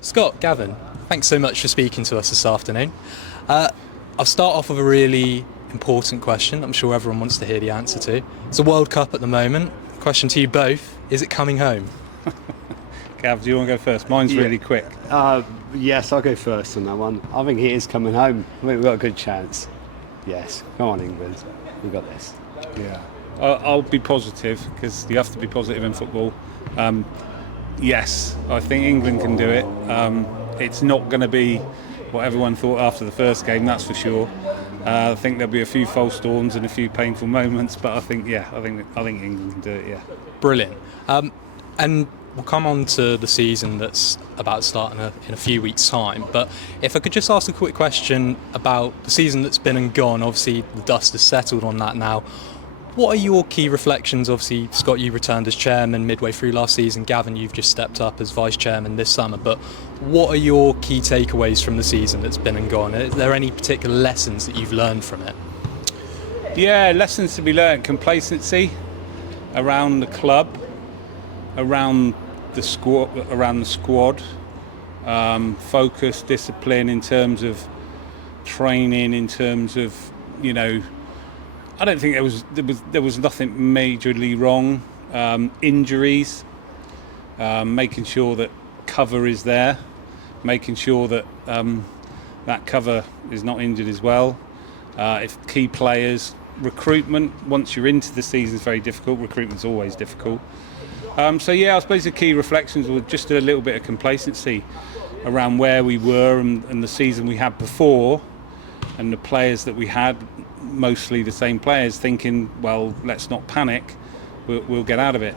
Scott, Gavin, thanks so much for speaking to us this afternoon. I'll start off with a really important question I'm sure everyone wants to hear the answer to. It's a World Cup at the moment. Question to you both, is it coming home? Gav, do you want to go first? Mine's really quick. Yes, I'll go first on that one. I think he is coming home. I think we've got a good chance. Yes, come on England, we've got this. Yeah. I'll be positive because you have to be positive in football. Yes, I think England can do it. It's not going to be what everyone thought after the first game, that's for sure. I think there'll be a few false dawns and a few painful moments, but I think England can do it. Yeah. Brilliant. And we'll come on to the season that's about to start in a few weeks' time. But if I could just ask a quick question about the season that's been and gone. Obviously, the dust has settled on that now. What are your key reflections? Obviously, Scott, you returned as chairman midway through last season. Gavin, you've just stepped up as vice chairman this summer. But what are your key takeaways from the season that's been and gone? Are there any particular lessons that you've learned from it? Yeah, lessons to be learned. Complacency around the club, around the squad. Focus, discipline in terms of training, in terms of, I don't think there was nothing majorly wrong. Injuries, making sure that cover is there, making sure that that cover is not injured as well. If key players, recruitment, once you're into the season, is very difficult. Recruitment's always difficult. I suppose the key reflections were just a little bit of complacency around where we were and the season we had before, and the players that we had, mostly the same players, thinking, well, let's not panic, we'll get out of it.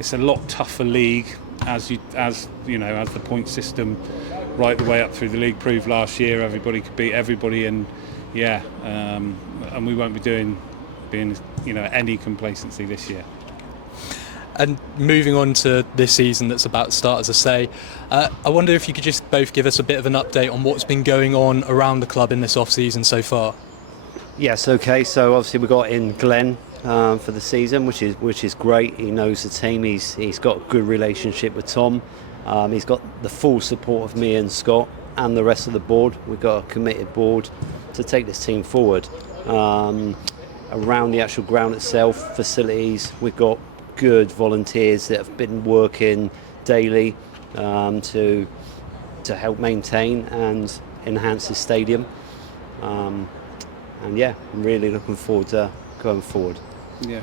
It's a lot tougher league as the point system right the way up through the league proved last year. Everybody could beat everybody, and we won't be being any complacency this year. And moving on to this season that's about to start, as I say, I wonder if you could just both give us a bit of an update on what's been going on around the club in this off-season so far. Yes, okay. So obviously we got in Glenn for the season, which is great. He knows the team. He's got a good relationship with Tom. He's got the full support of me and Scott and the rest of the board. We've got a committed board to take this team forward. Around the actual ground itself, facilities, we've got good volunteers that have been working daily to help maintain and enhance the stadium. I'm really looking forward to going forward. Yeah,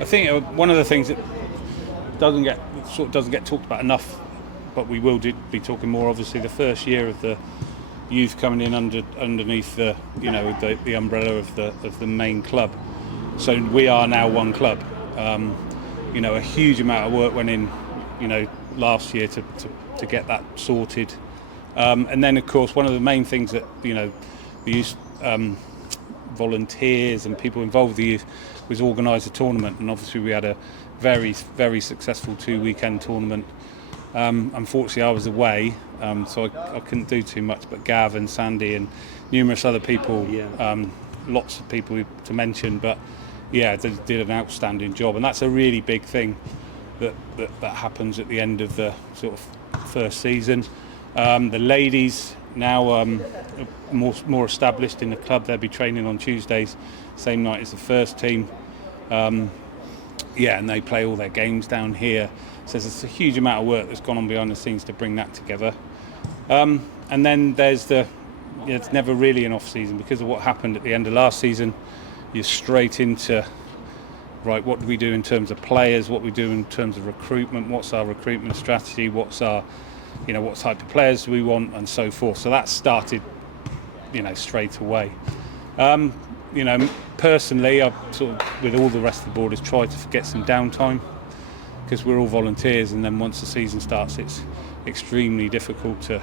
I think one of the things that doesn't get talked about enough, but we will be talking more. Obviously, the first year of the youth coming in underneath the umbrella of the main club. So we are now one club. A huge amount of work went in, last year to get that sorted. And then, of course, one of the main things that, the youth volunteers and people involved with the youth was organise a tournament. And obviously we had a very, very successful 2-weekend tournament. Unfortunately, I was away, so I couldn't do too much. But Gav and Sandy and numerous other people, lots of people to mention, but they did an outstanding job, and that's a really big thing that happens at the end of the sort of first season. The ladies now more established in the club. They'll be training on Tuesdays, same night as the first team. And they play all their games down here. So there's a huge amount of work that's gone on behind the scenes to bring that together. And then there's it's never really an off season because of what happened at the end of last season. You're straight into, right, what do we do in terms of players, what we do in terms of recruitment, what's our recruitment strategy, what's our, what type of players do we want, and so forth. So that started, straight away. Personally, I've sort of, with all the rest of the board, has tried to get some downtime because we're all volunteers, and then once the season starts, it's extremely difficult to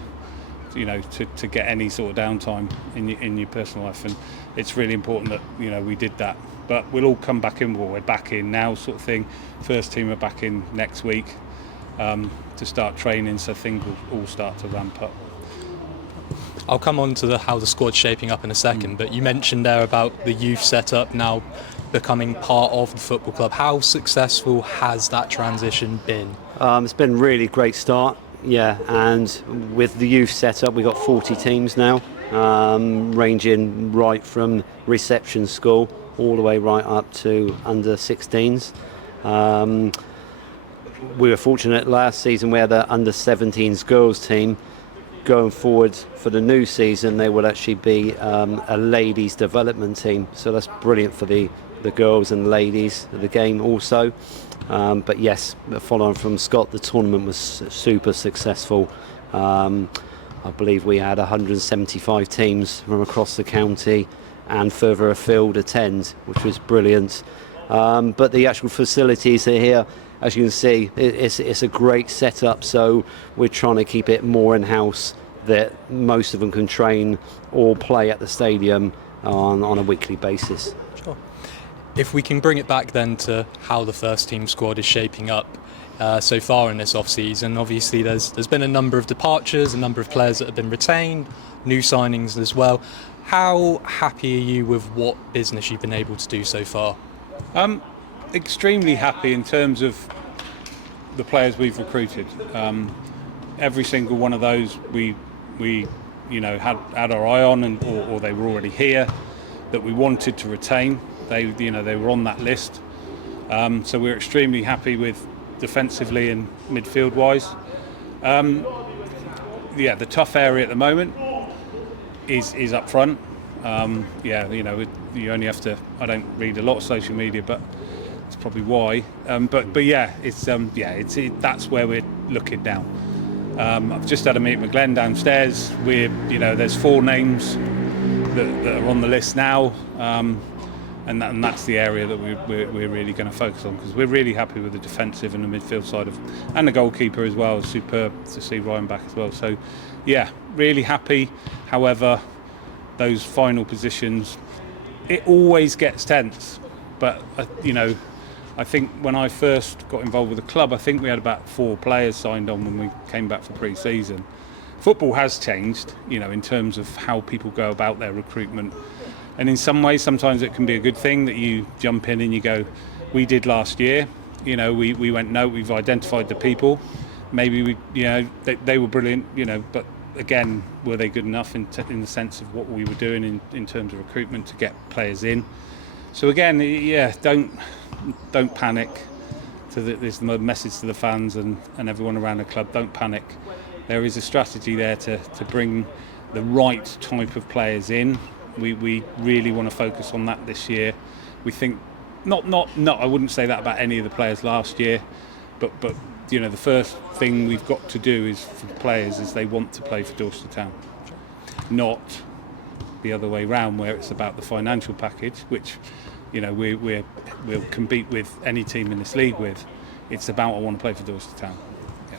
get any sort of downtime in your personal life, and it's really important that we did that. But we'll all come back in. Well, we're back in now, sort of thing. First team are back in next week to start training, so things will all start to ramp up. I'll come on to how the squad's shaping up in a second, but you mentioned there about the youth setup now becoming part of the football club. How successful has that transition been? It's been a really great start, yeah, and with the youth setup, we've got 40 teams now, ranging right from reception school all the way right up to under 16s. We were fortunate last season we had the under 17s girls team. Going forward for the new season, they would actually be a ladies development team, so that's brilliant for the girls and ladies of the game also. But yes, following from Scott, the tournament was super successful. I believe we had 175 teams from across the county and further afield attend, which was brilliant. But the actual facilities are here. As you can see, it's a great setup, so we're trying to keep it more in-house, that most of them can train or play at the stadium on a weekly basis. Sure. If we can bring it back then to how the first team squad is shaping up so far in this off-season, obviously there's been a number of departures, a number of players that have been retained, new signings as well. How happy are you with what business you've been able to do so far? Extremely happy in terms of the players we've recruited. Every single one of those we had our eye on, or they were already here, that we wanted to retain. They were on that list. So we're extremely happy with defensively and midfield wise. The tough area at the moment is up front. You only have to. I don't read a lot of social media, but that's probably why. That's where we're looking now. I've just had a meeting with Glenn downstairs. There's 4 names that are on the list now, and that's the area that we're really going to focus on, because we're really happy with the defensive and the midfield side and the goalkeeper as well. Superb to see Ryan back as well. So, yeah, really happy. However, those final positions, it always gets tense. But I think when I first got involved with the club, I think we had about 4 players signed on when we came back for pre-season. Football has changed, in terms of how people go about their recruitment. And in some ways, sometimes it can be a good thing that you jump in and you go, we did last year, we went, no, we've identified the people. Maybe they were brilliant, but again, were they good enough in the sense of what we were doing in terms of recruitment to get players in? So again, don't panic. There's the message to the fans and everyone around the club. Don't panic. There is a strategy there to bring the right type of players in. We really want to focus on that this year. We think not. I wouldn't say that about any of the players last year, but the first thing we've got to do is for the players is they want to play for Dorchester Town, not the other way round where it's about the financial package, which we'll compete with any team in this league with. It's about I want to play for Dorchester Town. Yeah.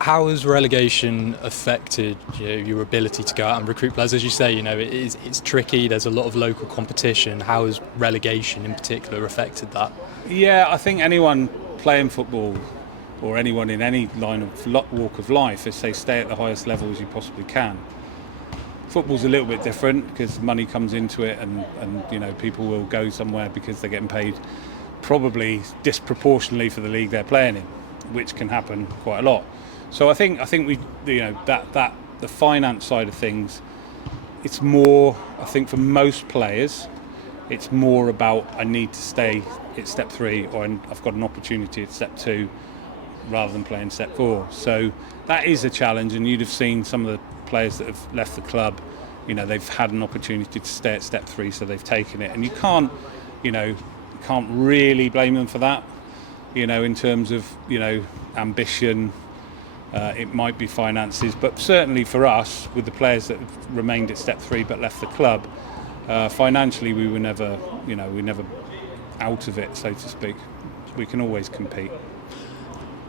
How has relegation affected your ability to go out and recruit players? As you say, it's tricky. There's a lot of local competition. How has relegation in particular affected that? Yeah, I think anyone playing football or anyone in any line of walk of life, if they stay at the highest level as you possibly can. Football's a little bit different because money comes into it, and people will go somewhere because they're getting paid probably disproportionately for the league they're playing in, which can happen quite a lot. So I think we that the finance side of things, it's more, I think for most players, it's more about I need to stay at step 3 or I've got an opportunity at step 2 rather than playing step 4. So that is a challenge, and you'd have seen some of the players that have left the club, they've had an opportunity to stay at step 3, so they've taken it, and you can't really blame them for that, in terms of ambition. It might be finances, but certainly for us, with the players that have remained at step 3 but left the club, financially we were never out of it, so to speak. We can always compete.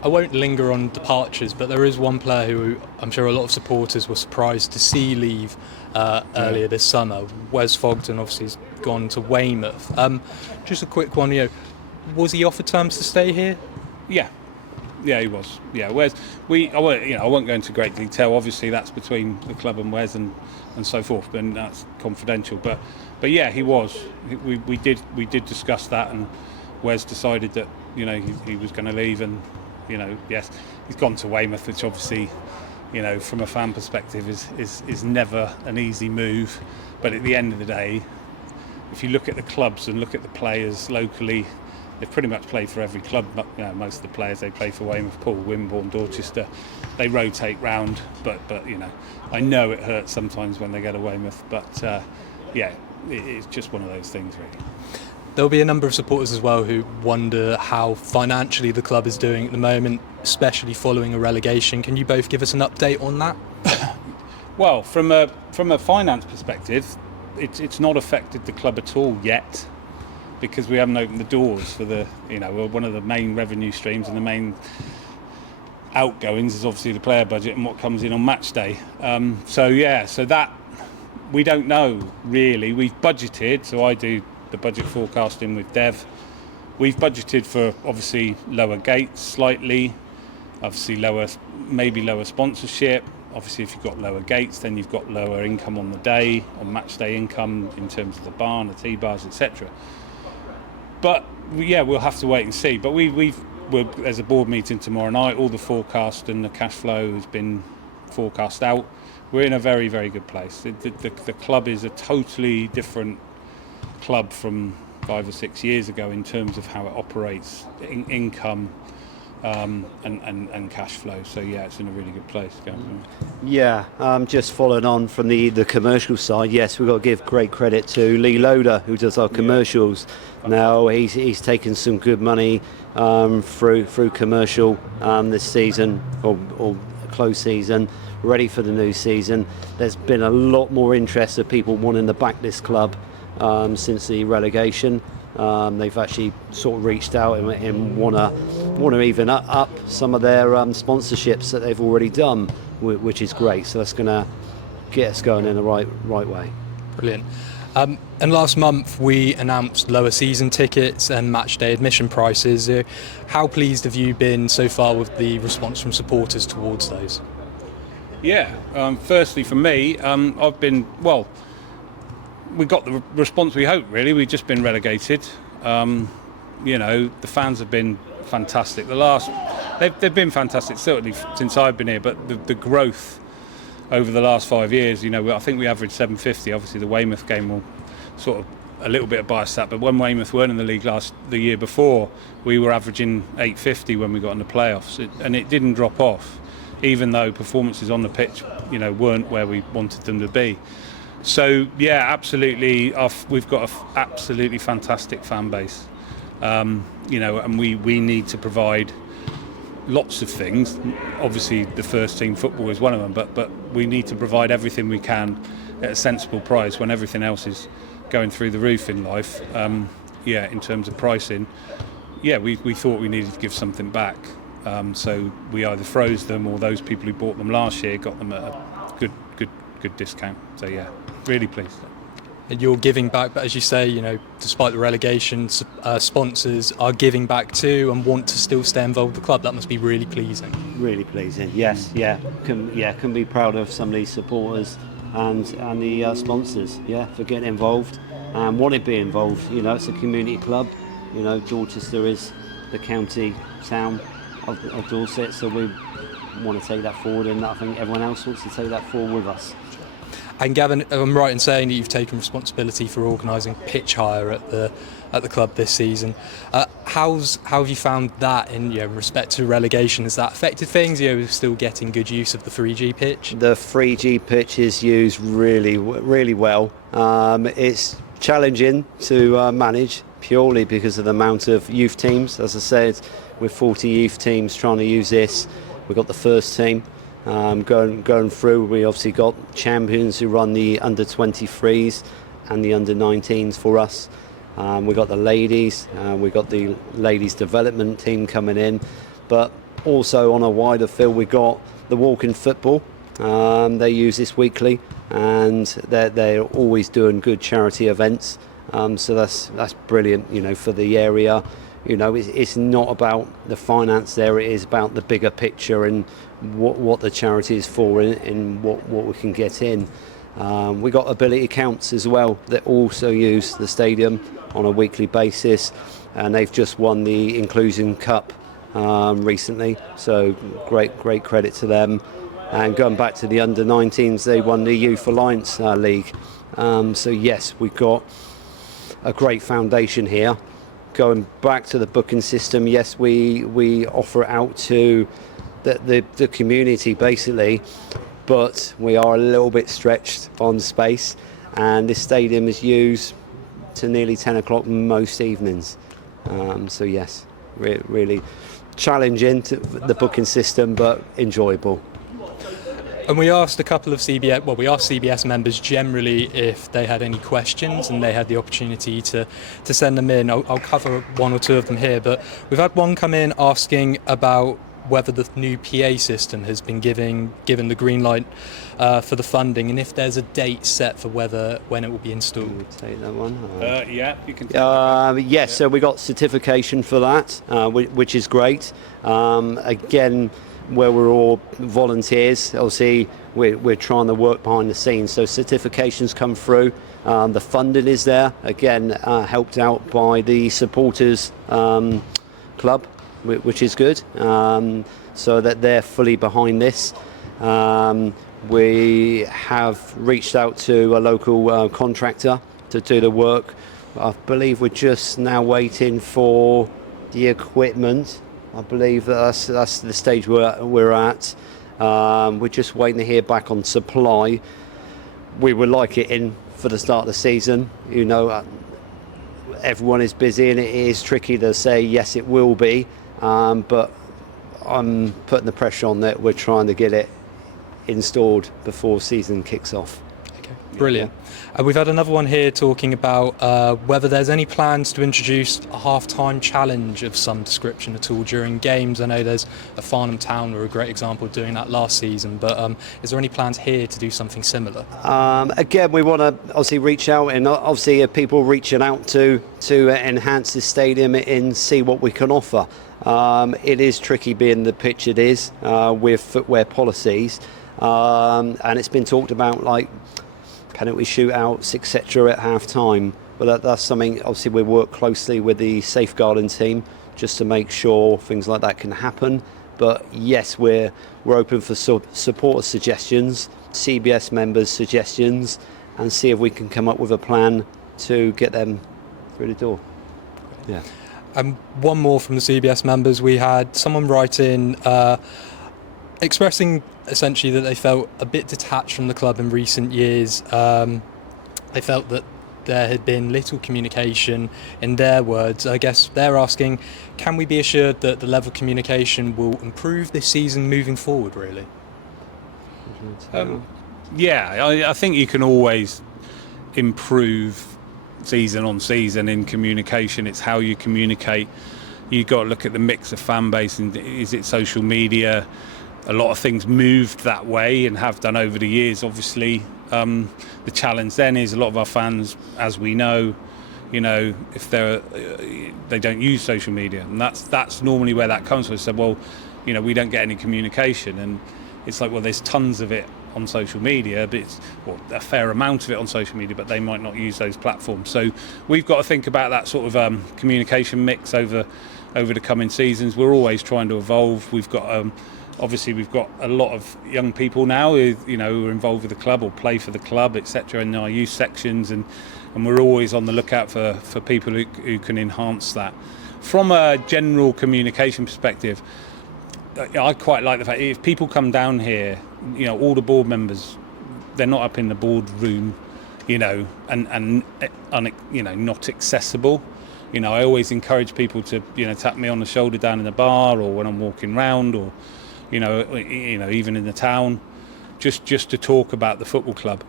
I won't linger on departures, but there is one player who I'm sure a lot of supporters were surprised to see leave earlier this summer. Wes Fogden obviously has gone to Weymouth. Just a quick one, was he offered terms to stay here? Yeah, Yeah, he was. Yeah, Wes. I won't go into great detail. Obviously, that's between the club and Wes and so forth, and that's confidential. But yeah, he was. We did discuss that, and Wes decided that he was going to leave, and yes, he's gone to Weymouth, which obviously, from a fan perspective, is never an easy move. But at the end of the day, if you look at the clubs and look at the players locally, they've pretty much played for every club. Most of the players, they play for Weymouth, Poole, Wimborne, Dorchester. They rotate round, but I know it hurts sometimes when they go to Weymouth. But it's just one of those things, really. There'll be a number of supporters as well who wonder how financially the club is doing at the moment, especially following a relegation. Can you both give us an update on that? Well, from a finance perspective, it's not affected the club at all yet, because we haven't opened the doors for one of the main revenue streams, and the main outgoings is obviously the player budget and what comes in on match day. So that we don't know really. We've budgeted, so I do the budget forecasting with Dev. We've budgeted for obviously lower gates slightly, obviously maybe lower sponsorship. Obviously, if you've got lower gates, then you've got lower income on the day, on match day income in terms of the barn, the T-bars, etc. But we'll have to wait and see. But there's a board meeting tomorrow night. All the forecast and the cash flow has been forecast out. We're in a very, very good place. The club is a totally different club from 5 or 6 years ago in terms of how it operates, income and cash flow. So it's in a really good place. Gavin. Yeah, just following on from the commercial side, yes, we've got to give great credit to Lee Loader, who does our commercials. Now he's taken some good money through commercial this season, or close season, ready for the new season. There's been a lot more interest of people wanting to back this club since the relegation. They've actually sort of reached out and want to even up some of their sponsorships that they've already done, which is great. So that's going to get us going in the right way. Brilliant. And last month we announced lower season tickets and match day admission prices. How pleased have you been so far with the response from supporters towards those? Yeah, firstly for me, I've been, we got the response we hoped, really. We've just been relegated. The fans have been fantastic. They've been fantastic, certainly since I've been here, but the growth over the last 5 years, I think we averaged 750. Obviously the Weymouth game will sort of a little bit of bias that, but when Weymouth weren't in the league the year before, we were averaging 850 when we got in the playoffs, and it didn't drop off, even though performances on the pitch, weren't where we wanted them to be. So absolutely, we've got an absolutely fantastic fan base, and we need to provide lots of things. Obviously, the first team football is one of them, but we need to provide everything we can at a sensible price when everything else is going through the roof in life. In terms of pricing, we thought we needed to give something back. So we either froze them, or those people who bought them last year got them at a good discount. So really pleased. And you're giving back, but as you say, despite the relegation, sponsors are giving back too and want to still stay involved with the club. That must be really pleasing. Really pleasing. Yes, can be proud of some of these supporters and the sponsors. For getting involved and want to be involved. It's a community club. Dorchester is the county town of Dorset, so we want to take that forward, and I think everyone else wants to take that forward with us. And Gavin, I'm right in saying that you've taken responsibility for organising pitch hire at the club this season. How have you found that in respect to relegation? Has that affected things? We're still getting good use of the 3G pitch. The 3G pitch is used really well. It's challenging to manage purely because of the amount of youth teams. As I said, with 40 youth teams trying to use this, we've got the first team. Going through, we obviously got champions who run the under 23s and the under 19s for us. We got the ladies, we got the ladies development team coming in, but also on a wider field we got the walking football. They use this weekly, and they're always doing good charity events. So that's brilliant, for the area. it's not about the finance there. It is about the bigger picture and what the charity is for and what we can get in. We got ability counts as well that also use the stadium on a weekly basis, and they've just won the Inclusion Cup recently, so great credit to them. And going back to the under-19s, they won the Youth Alliance League. So yes, we've got a great foundation here. Going back to the booking system, yes, we offer it out to the community basically, but we are a little bit stretched on space, and this stadium is used to nearly 10 o'clock most evenings. So yes, really challenging to the booking system, but enjoyable. And we asked a couple of CBS members generally if they had any questions, and they had the opportunity to send them in. I'll cover one or two of them here, but we've had one come in asking about whether the new PA system has been given the green light for the funding, and if there's a date set for when it will be installed. Can we take that one? Yeah, you can take that. Yes, so we got certification for that, which is great. Again, where we're all volunteers, obviously we're trying to work behind the scenes. So certifications come through. The funding is there, again, helped out by the supporters club, which is good, so that they're fully behind this. We have reached out to a local contractor to do the work. I believe we're just now waiting for the equipment. I believe that's the stage we're at. We're just waiting to hear back on supply. We would like it in for the start of the season. Everyone is busy, and it is tricky to say yes, it will be. But I'm putting the pressure on that. We're trying to get it installed before season kicks off. Okay, brilliant. We've had another one here talking about whether there's any plans to introduce a half-time challenge of some description at all during games. I know there's a Farnham Town were a great example of doing that last season, but is there any plans here to do something similar? Again, we want to obviously reach out, and obviously if people reaching out to enhance the stadium and see what we can offer. It is tricky being the pitch it is with footwear policies, and it's been talked about like penalty shootouts, etc. at half time. But that's something obviously we work closely with the safeguarding team just to make sure things like that can happen. But yes, we're open for supporter suggestions, CBS members' suggestions, and see if we can come up with a plan to get them through the door. Yeah. One more from the CBS members. We had someone write in expressing essentially that they felt a bit detached from the club in recent years. They felt that there had been little communication, in their words. I guess they're asking, can we be assured that the level of communication will improve this season moving forward, really? I think you can always improve season on season in communication. It's how you communicate. You've got to look at the mix of fan base, and is it social media? A lot of things moved that way and have done over the years. Obviously, the challenge then is a lot of our fans, as we know, if they don't use social media, and that's normally where that comes from. So, well, we don't get any communication, and it's like, well, there's tons of it on social media, but it's a fair amount of it on social media, but they might not use those platforms. So we've got to think about that sort of communication mix over the coming seasons. We're always trying to evolve. We've got obviously we've got a lot of young people now who are involved with the club or play for the club, etc., in our youth sections, and we're always on the lookout for people who can enhance that. From a general communication perspective, I quite like the fact if people come down here, all the board members, they're not up in the boardroom, and not accessible. I always encourage people to tap me on the shoulder down in the bar, or when I'm walking round, or even in the town, just to talk about the football club.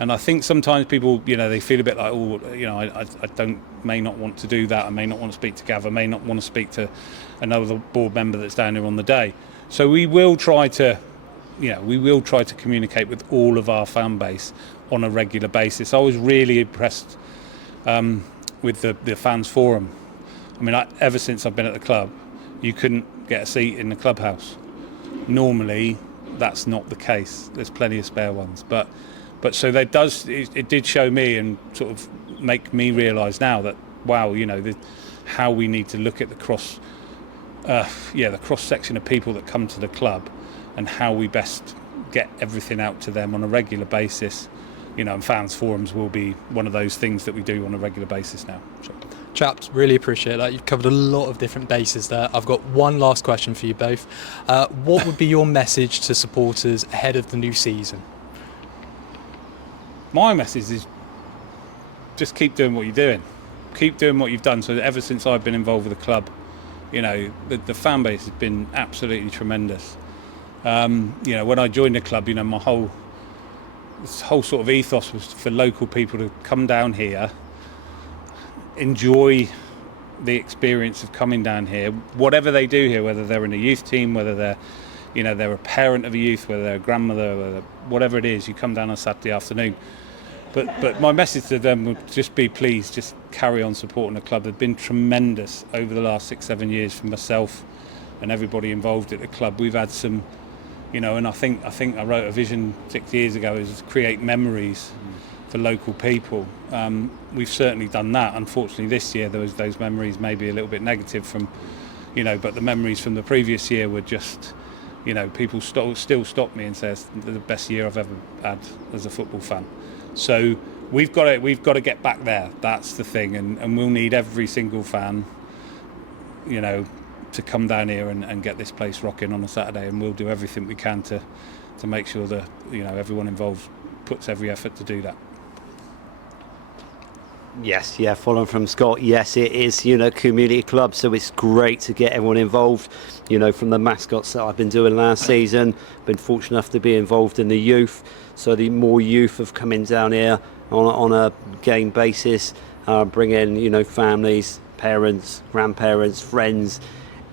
And I think sometimes people, they feel a bit like, I may not want to do that. I may not want to speak to Gavin. I may not want to speak to another board member that's down here on the day. So we will try to communicate with all of our fan base on a regular basis. I was really impressed with the fans forum I mean, ever since I've been at the club, you couldn't get a seat in the clubhouse. Normally, that's not the case. There's plenty of spare ones, but so it did show me and sort of make me realise now that wow, how we need to look at the cross section of people that come to the club, and how we best get everything out to them on a regular basis. And fans forums will be one of those things that we do on a regular basis now. So. Chaps, really appreciate that. You've covered a lot of different bases there. I've got one last question for you both. What would be your message to supporters ahead of the new season? My message is just keep doing what you're doing. Keep doing what you've done. So ever since I've been involved with the club, the fan base has been absolutely tremendous. When I joined the club, this whole sort of ethos was for local people to come down here, enjoy the experience of coming down here, whatever they do here, whether they're in a youth team, whether they're a parent of a youth, whether they're a grandmother, whatever it is, you come down on Saturday afternoon. But my message to them would just be, please, just carry on supporting the club. They've been tremendous over the last 6-7 years for myself and everybody involved at the club. We've had some, and I think I wrote a vision 6 years ago, is to create memories for local people. We've certainly done that. Unfortunately, this year those memories may be a little bit negative from, but the memories from the previous year were just, people still stop me and say it's the best year I've ever had as a football fan. So we've got to get back there. That's the thing, and we'll need every single fan, to come down here and get this place rocking on a Saturday, and we'll do everything we can to make sure that everyone involved puts every effort to do that. Yes, yeah, following from Scott, yes, it is, community club, so it's great to get everyone involved, from the mascots that I've been doing last season, been fortunate enough to be involved in the youth, so the more youth have come in down here on a game basis, bring in, families, parents, grandparents, friends,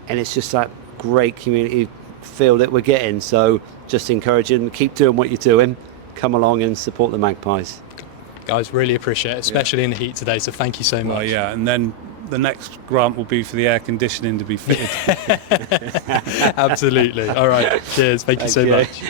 and it's just that great community feel that we're getting, so just encouraging, keep doing what you're doing, come along and support the Magpies. Guys, really appreciate it, especially in the heat today, so thank you so much. Well, yeah, and then the next grant will be for the air conditioning to be fitted. Absolutely. All right, cheers. Thank you so much.